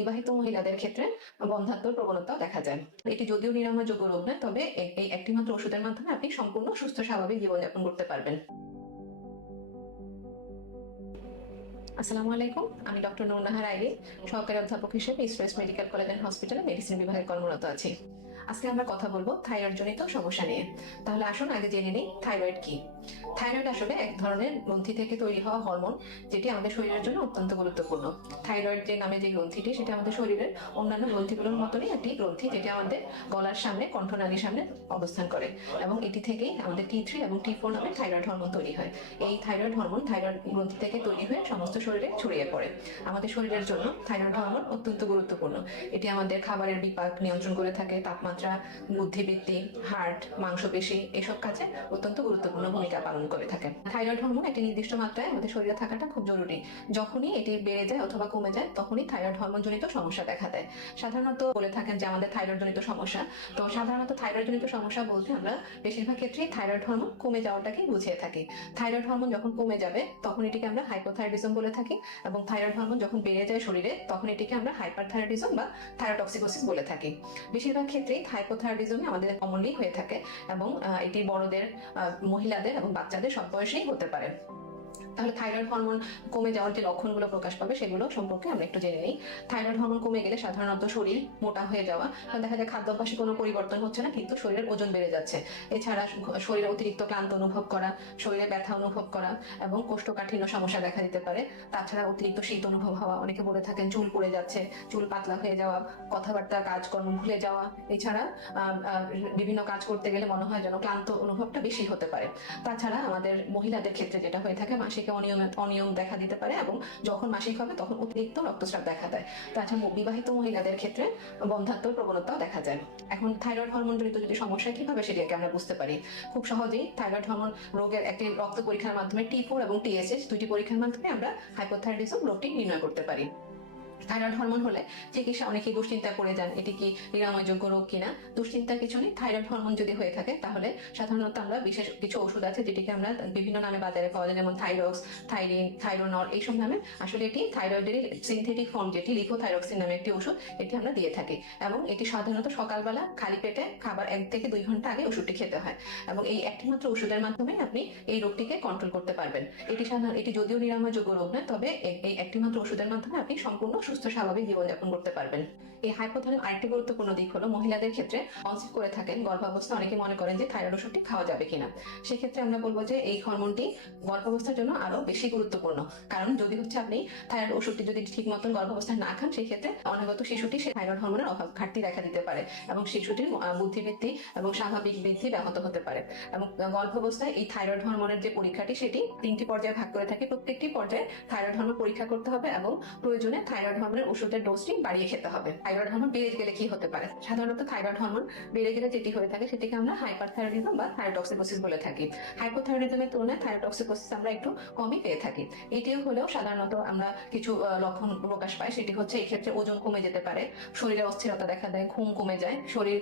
বিবাহিত মহিলাদের ক্ষেত্রে বন্ধাত্ম প্রবণতাও দেখা যায়। এটি যদিও নিরাময়যোগ্য রোগ নয়, তবে এই একটি মাত্র ওষুধের মাধ্যমে আপনি সম্পূর্ণ সুস্থ, স্বাভাবিক জীবনযাপন করতে পারবেন। আসসালামু আলাইকুম, আমি ডক্টর নুরনাহার আইরি সহকারী অধ্যাপক হিসেবে ইস্ট্রেস মেডিকেল কলেজ অ্যান্ড হসপিটালে মেডিসিন বিভাগে কর্মরত আছি। আজকে আমরা কথা বলব থাইরয়েড জনিত সমস্যা নিয়ে। তাহলে আসুন, আগে জেনে নিই থাইরয়েড কি। থাইরয়েড আসলে এক ধরনের গ্রন্থি থেকে তৈরি হওয়া হরমোন, যেটি আমাদের শরীরের জন্য অত্যন্ত গুরুত্বপূর্ণ। থাইরয়েড যে নামে যে গ্রন্থিটি, সেটা আমাদের শরীরের অন্যান্য গ্রন্থিগুলোর মতনই একটি গ্রন্থি, যেটি আমাদের গলার সামনে, কণ্ঠনালীর সামনে অবস্থান করে এবং এটি থেকেই আমাদের টি থ্রি এবং টি ফোর নামে থাইরয়েড হরমোন তৈরি হয়। এই থাইরয়েড হরমোন থাইরয়েড গ্রন্থি থেকে তৈরি হয়ে সমস্ত শরীরে ছড়িয়ে পড়ে। আমাদের শরীরের জন্য থাইরয়েড হরমোন অত্যন্ত গুরুত্বপূর্ণ। এটি আমাদের খাবারের বিপাক নিয়ন্ত্রণ করে থাকে তাপমাত্রা বুদ্ধিবৃত্তি হার্ট মাংসপেশি এসব কাজে অত্যন্ত গুরুত্বপূর্ণ ভূমিকা পালন করে থাকে। থাইরয়েড হরমোন একটি নির্দিষ্ট মাত্রায় আমাদের শরীরে থাকাটা খুব জরুরি। যখনই এটি বেড়ে যায় অথবা কমে যায়, তখনই থাইরয়েড হরমোন জনিত সমস্যা দেখা দেয়। সাধারণত বলে থাকেন যে আমাদের থাইরয়েড জনিত সমস্যা। তো সাধারণত থাইরয়েড জনিত সমস্যা বলতে আমরা বেশিরভাগ ক্ষেত্রেই থাইরয়েড হরমোন কমে যাওয়াটাকেই বুঝিয়ে থাকি। থাইরয়েড হরমোন যখন কমে যাবে, তখন এটিকে আমরা হাইপোথাইরয়েডিজম বলে থাকি এবং থাইরয়েড হরমোন যখন বেড়ে যায় শরীরে, তখন এটিকে আমরা হাইপারথাইরয়েডিজম বা থাইরোটক্সিকোসিস বলে থাকি। বেশিরভাগ ক্ষেত্রেই হাইপোথাইরয়েডিজমই আমাদের কমনলি হয়ে থাকে এবং এটি বড়দের মহিলাদের এবং বাচ্চাদের সব বয়সেই হতে পারে। তাহলে থাইরয়েড হরমোন কমে যাওয়ার যে লক্ষণগুলো প্রকাশ পাবে সেগুলো সম্পর্কে আমরা একটু জেনে নিই। থাইরয়েড হরমোন কমে গেলে সাধারণত শরীর মোটা হয়ে যাওয়া দেখা যায় খাদ্যাভ্যাসে কোনো পরিবর্তন হচ্ছে না, কিন্তু শরীরের ওজন বেড়ে যাচ্ছে। এছাড়া শরীরে অতিরিক্ত ক্লান্ত অনুভব করা, শরীরে ব্যথা অনুভব করা এবং কোষ্ঠকাঠিন্য সমস্যা দেখা দিতে পারে। তাছাড়া অতিরিক্ত শীত অনুভব হওয়া, অনেকে বলে থাকেন চুল পড়ে যাচ্ছে, চুল পাতলা হয়ে যাওয়া, কথাবার্তা, কাজকর্ম ভুলে যাওয়া। এছাড়া বিভিন্ন কাজ করতে গেলে মনে হয় যেন ক্লান্ত অনুভবটা বেশি হতে পারে। তাছাড়া আমাদের মহিলাদের ক্ষেত্রে যেটা হয়ে থাকে মাসিকে অনিয়ম অনিয়ম দেখা দিতে পারে এবং যখন মাসিক হবে তখন অতিরিক্ত রক্তস্রাব দেখা দেয়। তাছাড়া বিবাহিত মহিলাদের ক্ষেত্রে বন্ধাত্ম প্রবণতাও দেখা যায়। এখন থাইরয়েড হরমোন জনিত যদি সমস্যা কীভাবে সেটাকে আমরা বুঝতে পারি। খুব সহজেই থাইরয়েড হরমোন রোগের একটি রক্ত পরীক্ষার মাধ্যমে টি ফোর এবং টিএসএস দুইটি পরীক্ষার মাধ্যমে আমরা হাইপোথাইরয়েডিজম রোগটি নির্ণয় করতে পারি। থাইরয়েড হরমোন হলে চিকিৎসা অনেকেই দুশ্চিন্তায় পড়ে যান। এটি কি নিরাময়যোগ্য রোগ কিনা? দুশ্চিন্তার কিছু নেই। থাইরয়েড হরমোন যদি হয়ে থাকে, তাহলে সাধারণত আমরা বিশেষ কিছু ওষুধ আছে যেটিকে আমরা বিভিন্ন নামে বাজারে পাওয়া যায়, যেমন থাইরক্স, থাইরিন, থাইরোনল এইসব নামে। আসলে এটি থাইরয়েডের সিনথেটিক ফর্ম যেটি লিখোথাইরক্সিন নামে একটি ওষুধ, এটি আমরা দিয়ে থাকি। এবং এটি সাধারণত সকালবেলা খালি পেটে খাবার এক থেকে দুই ঘণ্টা আগে ওষুধটি খেতে হয়। এবং এই একটি মাত্র ওষুধের মাধ্যমে আপনি এই রোগটিকে কন্ট্রোল করতে পারবেন। এটি সাধারণ এটি যদিও নিরাময়যোগ্য রোগ নয়, তবে এই একটি মাত্র ওষুধের মাধ্যমে আপনি সম্পূর্ণ সুস্থ স্বাভাবিক জীবনযাপন করতে পারবেন। এই হাইপোথাইরয়েড আরেকটি গুরুত্বপূর্ণ দিক হলো মহিলাদের ক্ষেত্রে কনসিভ করে থাকেন গর্ভাবস্থা। অনেকে মনে করেন যে থাইরয়েড ওষুধটি খাওয়া যাবে কিনা। সেক্ষেত্রে আমরা বলব যে এই হরমোনটি গর্ভাবস্থার জন্য আরও বেশি গুরুত্বপূর্ণ। কারণ যদি হচ্ছে আপনি থাইরয়েড ওষুধটি যদি ঠিক মতন গর্ভাবস্থায় না খান সেই ক্ষেত্রে অনাগত শিশুটি সেই থাইরয়েড হরমোনের অভাব ঘাটতি দেখা দিতে পারে এবং শিশুটির আহ, বুদ্ধিবৃদ্ধি এবং স্বাভাবিক বৃদ্ধি ব্যাহত হতে পারে। এবং গর্ভাবস্থায় এই থাইরয়েড হরমোনের যে পরীক্ষাটি সেটি তিনটি পর্যায়ে ভাগ করে থাকে। প্রত্যেকটি পর্যায়ে থাইরয়েড হরমোন পরীক্ষা করতে হবে এবং প্রয়োজনে থাইরয়েড হরমোনের ওষুধের ডোজটি বাড়িয়ে খেতে হবে। থাইরয়েড হরমোন বেড়ে গেলে কি হতে পারে? সাধারণত থাইরয়েড হরমোন বেড়ে গেলে যেটি হয়ে থাকে সেটিকে আমরা হাইপারথাইরয়েডিজম বা থাইরোটক্সিকোসিস বলে থাকি। হাইপোথাইরয়েডিজমের তুলনায় থাইরোটক্সিকোসিস আমরা একটু কমই পেয়ে থাকি। এটিও হলেও সাধারণত আমরা কিছু লক্ষণ প্রকাশ পাই সেটি হচ্ছে এই ক্ষেত্রে ওজন কমে যেতে পারে, শরীরে অস্থিরতা দেখা দেয়, ঘুম কমে যায়, শরীর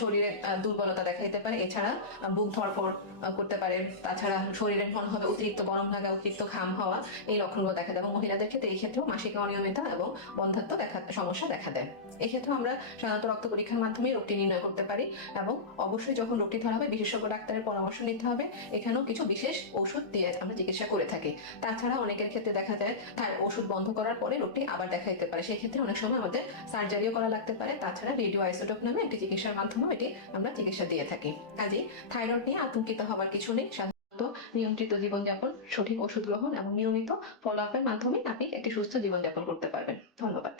শরীরে দুর্বলতা দেখা দিতে পারে। এছাড়া বুক ধরফর করতে পারে। তাছাড়া শরীরের মনে হবে অতিরিক্ত গরম লাগা, অতিরিক্ত ঘাম হওয়া, এই লক্ষণগুলো দেখা দেয়। এবং মহিলাদের ক্ষেত্রে এই ক্ষেত্রেও মাসিক অনিয়মিতা এবং বন্ধাত্ম দেখা, সমস্যা দেখা দেয়। এক্ষেত্রে আমরা সাধারণত রক্ত পরীক্ষার মাধ্যমে রোগটি নির্ণয় করতে পারি এবং অবশ্যই যখন রোগটি ধরা হবে বিশেষজ্ঞ ডাক্তারের পরামর্শ নিতে হবে। এখানেও কিছু বিশেষ ওষুধ দিয়ে আমরা চিকিৎসা করে থাকি। তাছাড়া অনেকের ক্ষেত্রে দেখা যায়, তার ওষুধ বন্ধ করার পরে রোগটি আবার দেখা দিতে পারে। সেই ক্ষেত্রে অনেক সময় আমাদের সার্জারিও করা লাগতে পারে। তাছাড়া রেডিও আইসোটোপ নামে একটি চিকিৎসার মাধ্যমে এটি আমরা চিকিৎসা দিয়ে থাকি। কাজেই থাইরয়েড নিয়ে আতঙ্কিত হওয়ার কিছু নেই। নিয়ন্ত্রিত জীবনযাপন, সঠিক ওষুধ গ্রহণ এবং নিয়মিত ফলো আপের মাধ্যমে আপনি একটি সুস্থ জীবনযাপন করতে পারবেন। ধন্যবাদ।